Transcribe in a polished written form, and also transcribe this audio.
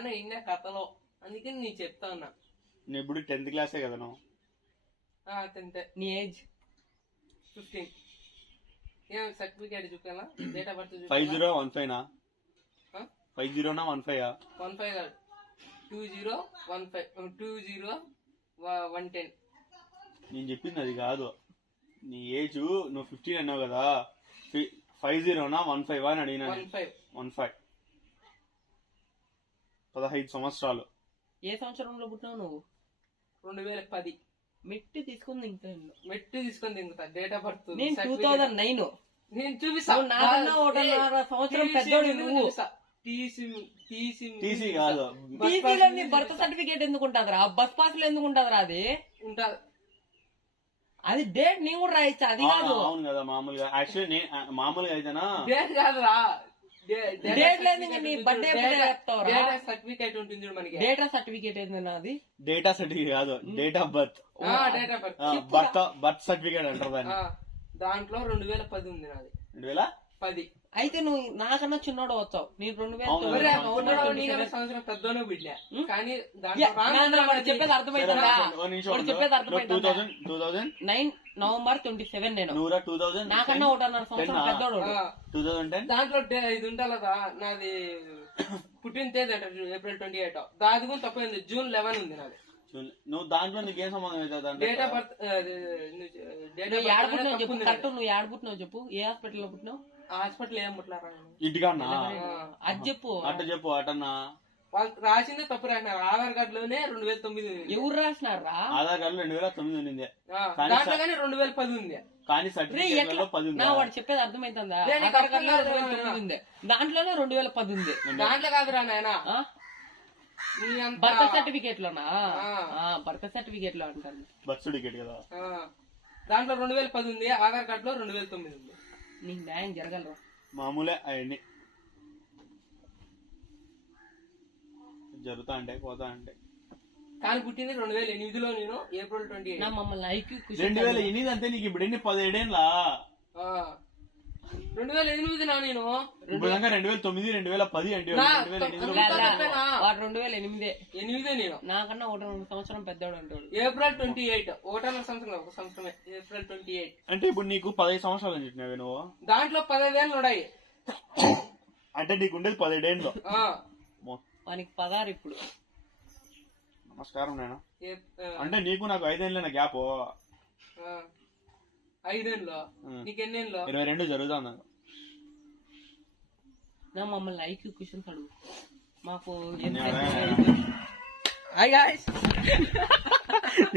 నాన్న ఇన్న కథలో, అందుకే నేను చెప్తా ఉన్నా. నేను ఇప్పుడు 10th క్లాసే కదా నువ్వు. 10th. నీ ఏజ్ 15. ఏం సర్టిఫికేట్ చూపాలా? డేట్ ఆఫ్ బర్త్ 5015 నా 50 నా 15 15 కాదు, 2015 2010. నేను చెప్పింది అది కాదు. నీ ఏజ్ నువ్వు 15 అన్నావు కదా, 50 నా 15 అని అడిగినా. 15 15 సంవత్సరాలు. ఏ సంవత్సరంలో పుట్టినావు నువ్వు? 2010. మెట్టి తీసుకుంది ఇంకా మెట్టి తీసుకొని తింగుతా. డేట్ ఆఫ్ బర్త్ నేను 2009. నేను చూపిస్తా. నాకన్నా 1.5 సంవత్సరం పెద్దోడు నువ్వు. టీసీ కాదు, టీసీలో నీ బర్త్ సర్టిఫికేట్ ఎందుకు ఉంటదిరా? బస్ పాస్ లో ఎందుకు ఉంటదిరా? అది ఉంటది. అది డేట్ నేను కూడా రాయచ్చా? అది కాదు. అవును కదా మామూలుగా. యాక్చువల్లీ మామూలుగా అయితేనా డేట్ కాదురా, డేట్ లేదు. ఇంకా నీ బర్త్డే చెప్తావురా? సర్టిఫికేట్ ఉంటుంది చూడు మనకి. డేటా సర్టిఫికేట్ ఏందన్నా? అది డేటా సర్టిఫికేట్ కాదు, date of birth. Date of birth birth certificate అంటారు దాన్ని. దాంట్లో 2010 ఉంది నాది. 2010. అయితే నువ్వు నాకన్నా చిన్నోడు వచ్చావు. నేను 2009 సంవత్సరం పెద్దోనే బిడ్డా. కానీ చెప్పేది అర్థమైందా? చెప్పేది అర్థమైందా? 2009 నవంబర్ 27 నేను. 2000 నాకన్నా 1.5 సంవత్సరం పెద్దోడు. 2010 దాంట్లో ఇది ఉండాలదా నాది పుట్టిన తేదీ అంట April 28. దాది కూడా తప్పైంది. June 11 ఉంది నాది. నువ్వు దాంట్లో నీకేం సంబంధం అవుతుంది? డేట్ ఆఫ్ బర్త్ చెప్పు. కరెక్ట్. నువ్వు ఏడ పుట్టినావు చెప్పు. ఏ హాస్పిటల్ లో పుట్టినావు? హాస్పిటల్ ఏం పుట్టినారా? ఇంటికన్నా అది చెప్పు. అట్ట చెప్పు. అటన్నా వాళ్ళు రాసిందే తప్పు రాసినారు. ఆధార్ కార్డు లోనే 2009 ఎవరు రాసినారా? ఆధార్ కార్డు 2009 ఉంది, దాంట్లో కానీ 2010 ఉంది. కానీ సర్టిఫికేట్ లో 10 ఉంది. వాడు చెప్పేది అర్థమైతుందా? ఆధార్ కార్డు లో 2009 ఉంది, దాంట్లోనే 2010 ఉంది. దాంట్లో కాదురా నాయన, బర్త్ సర్టిఫికేట్ లోనా? బర్త్ సర్టిఫికేట్ లో అంటారు. బర్త్ సర్టిఫికేట్ కదా, దాంట్లో 2010 ఉంది. ఆధార్ కార్డు లో 2009 ఉంది. నీకు న్యాయం జరగలరా? మామూలే అవన్నీ జరుగుతా అంటే పోతా అంటే. కానీ పుట్టింది 2008లో నేను, April 28. మమ్మల్ని ఐక్యూ 2008 అంటే నీకు ఇప్పుడు ఎన్ని 17 ఏళ్ళా? 2008 నా నేను. ఇప్పుడు 2009 2010 అంటే 2008 నేను. నాకన్నా 1.5 సంవత్సరం పెద్దోడు అంటాడు. April 28. 1.5 సంవత్సరం ఒక సంవత్సరమే. April 28 అంటే ఇప్పుడు నీకు 15 సంవత్సరాలు అని చెప్పినావే నువ్వు. దాంట్లో 15 ఏళ్ళు ఉన్నాయి. అంటే నీకు ఉండేది 17 ఏళ్ళు. వానికి 16 ఇప్పుడు. నమస్కారం నేను. అంటే నీకు నాకు 5 ఏళ్ళ గ్యాప్. 5 ఏళ్ళు. నీకు ఎన్ని ఏళ్ళు? 22 జరుగుతుంది. మమ్మల్ని ఐక్యూ క్వశ్చన్స్ అడుగు. మాకు